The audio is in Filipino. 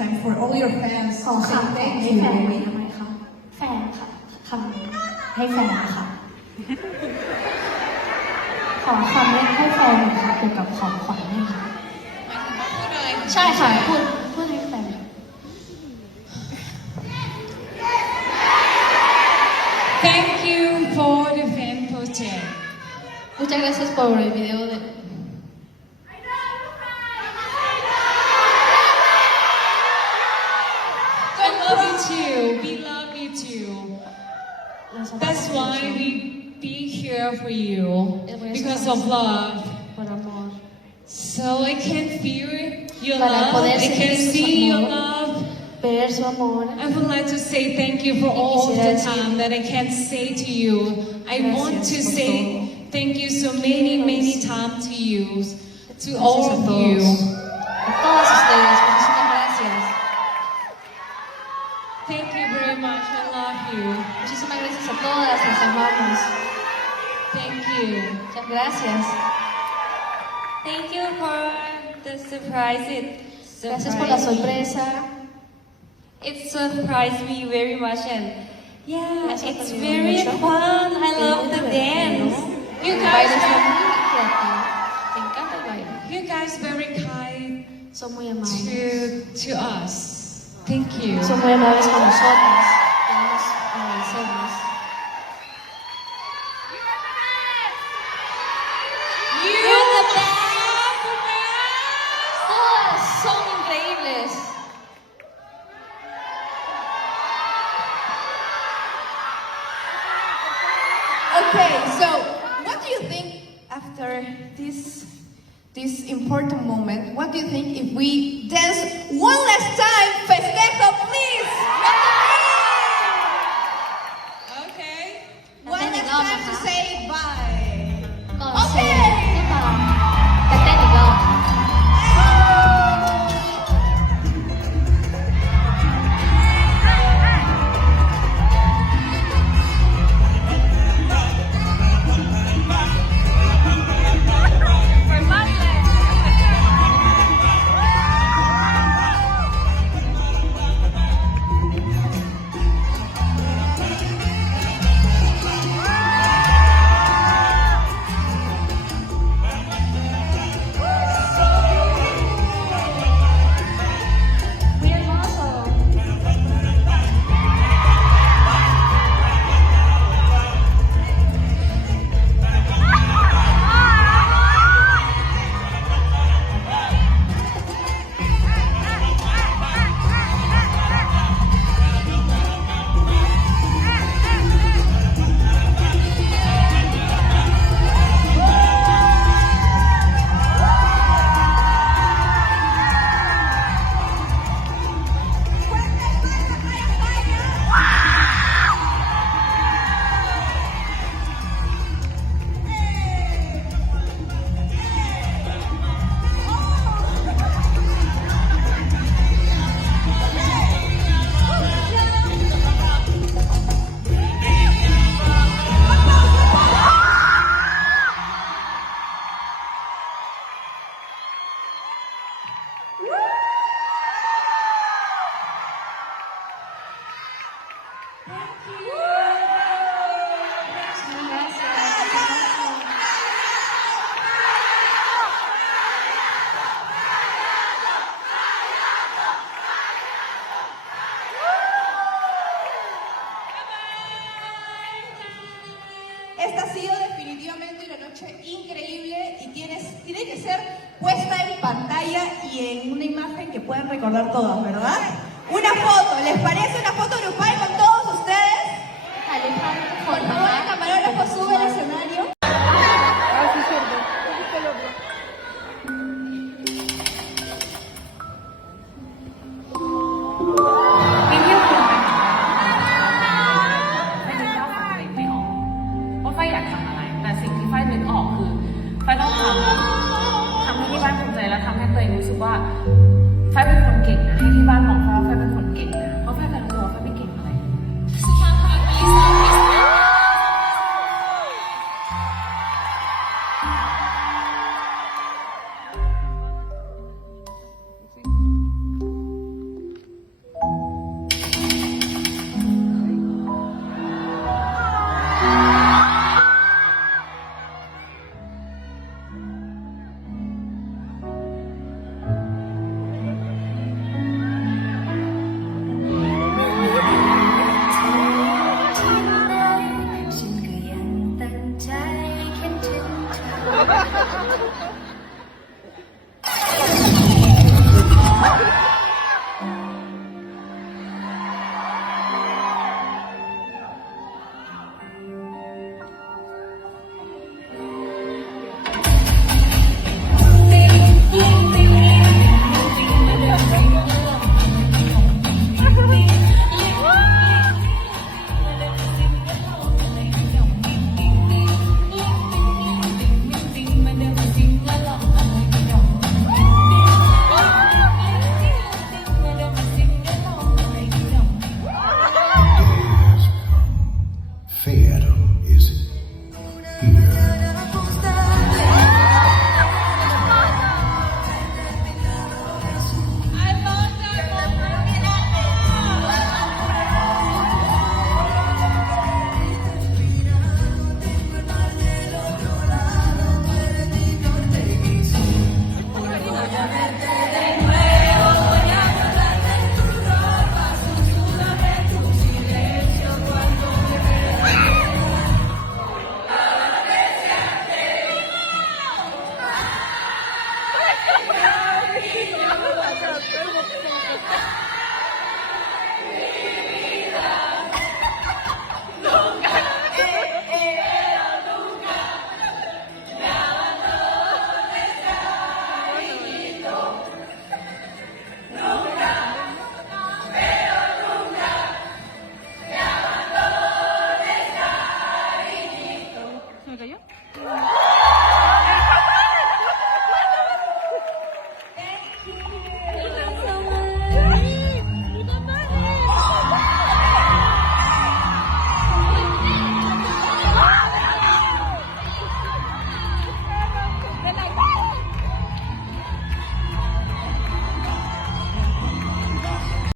time for all your fans ขอ to say คำ thank ให้ you. แฟนหน่อยได้ไหมคะแฟนค่ะคำให้แฟนค่ะ ขอคำให้แฟนหน่อยค่ะเกี่ยวกับของขวัญนี่ค่ะใช่ค่ะพูดให้แฟน Thank you for the fan project. Muchas gracias por el video de I love you too. We love you too. That's why we be here for you because of love. por amor So I can feel your Para love. poder I can sentir su see your amor. love. ver su amor I would like to say thank you for all quisiera the decir time that I can say to you. I want to gracias por say todo. thank you so many times to you, to all gracias a of todos you. a todos ustedes muchísimas gracias Thank you very much. I love you. muchísimas gracias a todas las amamos Thank you. muchas gracias Thank you for the surprise. gracias por la sorpresa It surprised me very much and Me yeah, ha it's sorprendido very mucho. fun. I Es love muy the divertido. dance. You El baile guys, está muy creativo me encanta el baile you guys very kind son muy amables to us. Thank you. son muy amables con nosotros queremos agradecerles You're the best. todas son increíbles Okay, so what do you think after this important moment? What do you think if we dance one last time? Festejo, please. Okay. One last time to say bye. ก่อน โอเค เสร็จหรือเปล่าไปเต้นอีกรอบค่ะ Muy hermoso. Esta ha sido definitivamente una noche increíble y tiene que ser puesta en pantalla y en una imagen que puedan recordar todos, ¿verdad? Una foto, ¿les parece una foto grupal con todos ustedes? ถ่ายรูปภาพให้ทุกค Por นนะ favor, คะ el camarógrafo sube al escenario. every day.